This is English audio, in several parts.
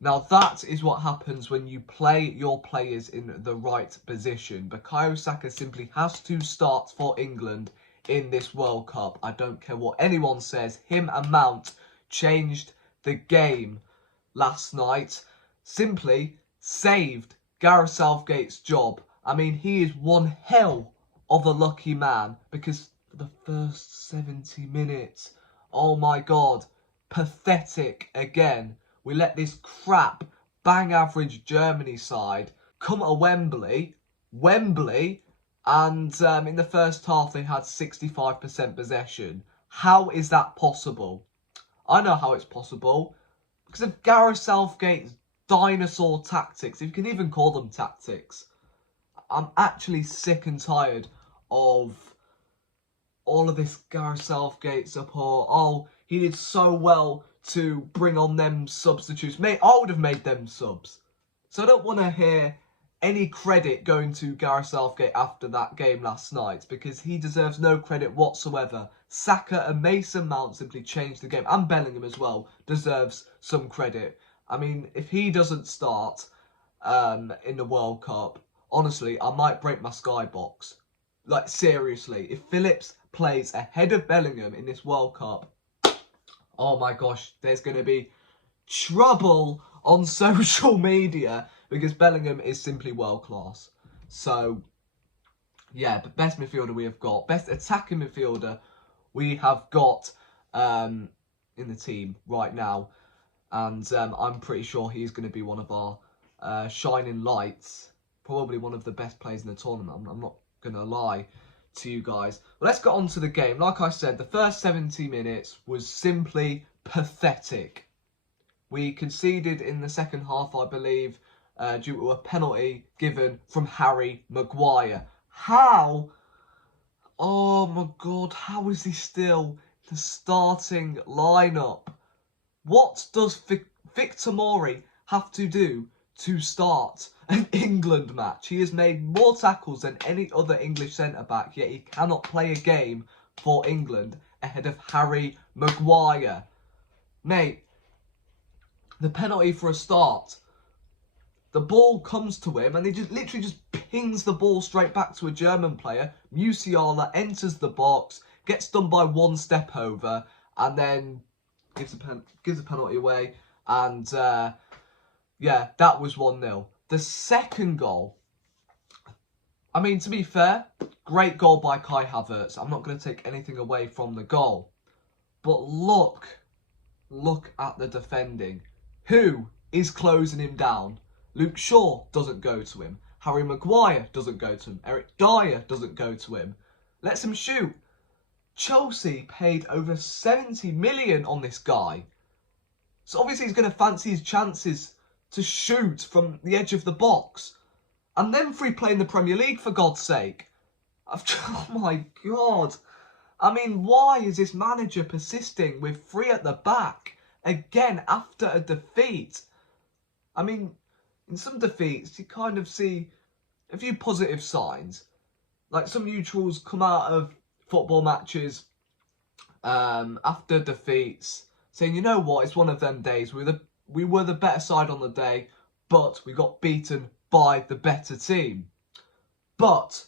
Now that is what happens when you play your players in the right position. Bukayo Saka simply has to start for England in this World Cup. I don't care what anyone says. Him and Mount changed the game last night. Simply saved Gareth Southgate's job. I mean, he is one hell of a lucky man because for the first 70 minutes, oh my God, pathetic again. We let this crap, bang average Germany side come to Wembley, and in the first half they had 65% possession. How is that possible? I know how it's possible. Because of Gareth Southgate's dinosaur tactics, if you can even call them tactics. I'm actually sick and tired of all of this Gareth Southgate support. Oh, he did so well to bring on them substitutes. Mate, I would have made them subs. So I don't want to hear any credit going to Gareth Southgate after that game last night because he deserves no credit whatsoever. Saka and Mason Mount simply changed the game, and Bellingham as well deserves some credit. I mean, if he doesn't start in the World Cup, honestly, I might break my skybox. Like, seriously, if Phillips plays ahead of Bellingham in this World Cup, oh my gosh, there's going to be trouble on social media because Bellingham is simply world class. So, yeah, the best midfielder we have got, best attacking midfielder we have got in the team right now. And I'm pretty sure he's going to be one of our shining lights. Probably one of the best players in the tournament. I'm not going to lie to you guys. But let's get on to the game. Like I said, the first 70 minutes was simply pathetic. We conceded in the second half, I believe, due to a penalty given from Harry Maguire. How? Oh my God, how is he still the starting lineup? What does Victor Mori have to do to start an England match? He has made more tackles than any other English centre-back, yet he cannot play a game for England ahead of Harry Maguire. Mate, the penalty for a start. The ball comes to him and he just literally just pings the ball straight back to a German player. Musiala enters the box, gets done by one step over, and then gives a penalty away. And yeah, that was 1-0. The second goal, I mean, to be fair, great goal by Kai Havertz. I'm not going to take anything away from the goal. But look at the defending. Who is closing him down? Luke Shaw doesn't go to him. Harry Maguire doesn't go to him. Eric Dyer doesn't go to him. Lets him shoot. Chelsea paid over 70 million on this guy. So obviously he's going to fancy his chances to shoot from the edge of the box. And then free play in the Premier League, for God's sake. Oh my God. I mean, why is this manager persisting with 3 at the back again after a defeat? I mean, in some defeats, you kind of see a few positive signs. Like some neutrals come out of football matches after defeats saying, you know what, it's one of them days. We were the better side on the day, but we got beaten by the better team. But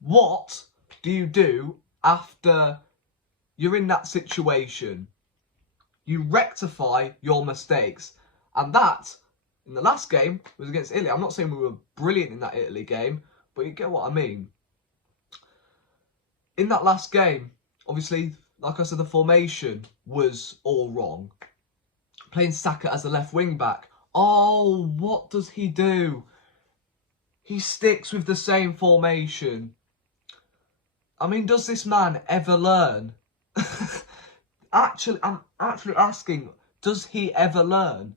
what do you do after you're in that situation? You rectify your mistakes. And that, in the last game, was against Italy. I'm not saying we were brilliant in that Italy game, but you get what I mean. In that last game, obviously, like I said, the formation was all wrong. Playing Saka as a left wing back. Oh, what does he do? He sticks with the same formation. I mean, does this man ever learn? I'm actually asking, does he ever learn?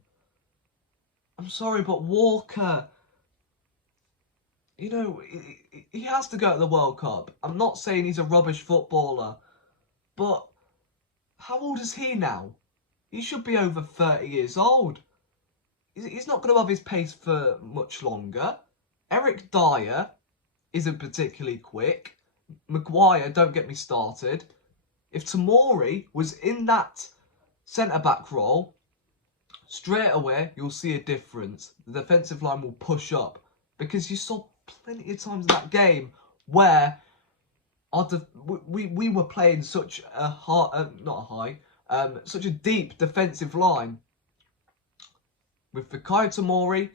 I'm sorry, but Walker, you know, he has to go to the World Cup. I'm not saying he's a rubbish footballer, but how old is he now? He should be over 30 years old. He's not going to have his pace for much longer. Eric Dyer isn't particularly quick. Maguire, don't get me started. If Tomori was in that centre-back role, straight away you'll see a difference. The defensive line will push up, because you saw plenty of times in that game where we were playing such a such a deep defensive line with Fikayo Tomori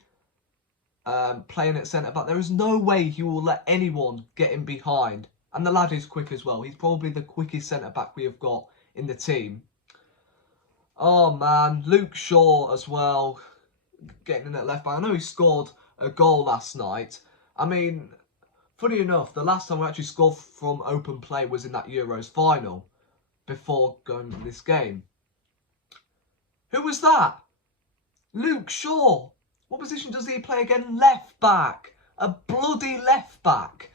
playing at centre back. There is no way he will let anyone get him behind, and the lad is quick as well. He's probably the quickest centre back we have got in the team. Oh man, Luke Shaw as well, getting in at left back. I know he scored a goal last night. I mean, funny enough, the last time we actually scored from open play was in that Euros final, before going to this game. Who was that? Luke Shaw. What position does he play again? Left back. A bloody left back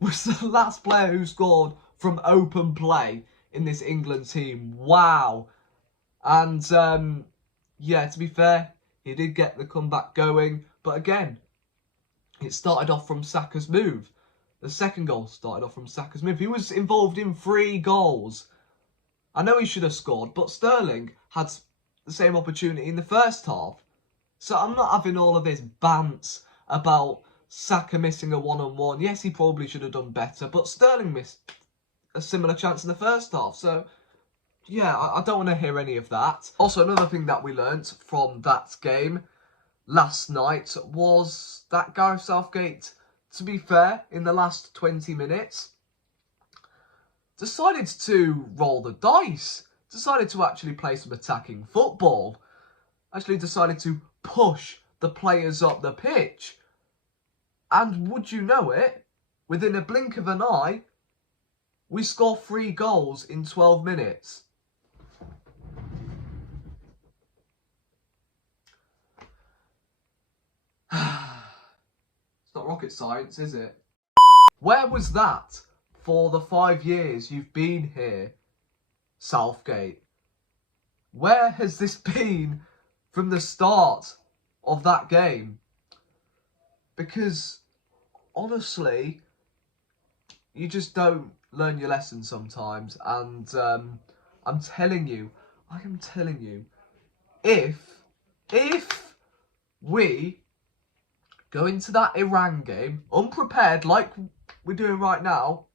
was the last player who scored from open play in this England team. Wow. And, yeah, to be fair, he did get the comeback going. But again, it started off from Saka's move. The second goal started off from Saka's move. He was involved in 3 goals. I know he should have scored, but Sterling had the same opportunity in the first half. So I'm not having all of this bants about Saka missing a one-on-one. Yes, he probably should have done better, but Sterling missed a similar chance in the first half. So, yeah, I don't want to hear any of that. Also, another thing that we learnt from that game last night was that Gareth Southgate, to be fair, in the last 20 minutes, decided to roll the dice. Decided to actually play some attacking football. Actually decided to push the players up the pitch. And would you know it, within a blink of an eye, we score 3 goals in 12 minutes. It's not rocket science, is it? Where was that for the 5 years you've been here, Southgate? Where has this been from the start of that game? Because, honestly, you just don't learn your lessons sometimes. And I am telling you, if we go into that Iran game unprepared like we're doing right now,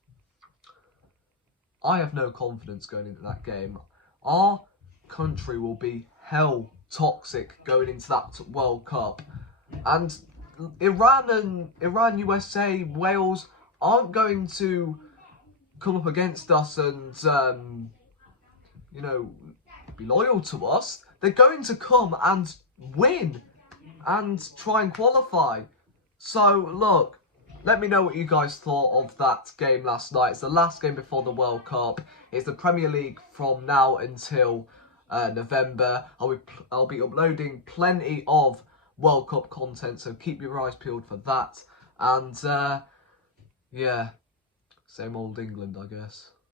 I have no confidence going into that game. Our country will be hell toxic going into that World Cup. And Iran, USA, Wales aren't going to come up against us and, you know, be loyal to us. They're going to come and win and try and qualify. So, look, let me know what you guys thought of that game last night. It's the last game before the World Cup. It's the Premier League from now until November. I'll be uploading plenty of World Cup content, so keep your eyes peeled for that. And, yeah, same old England, I guess.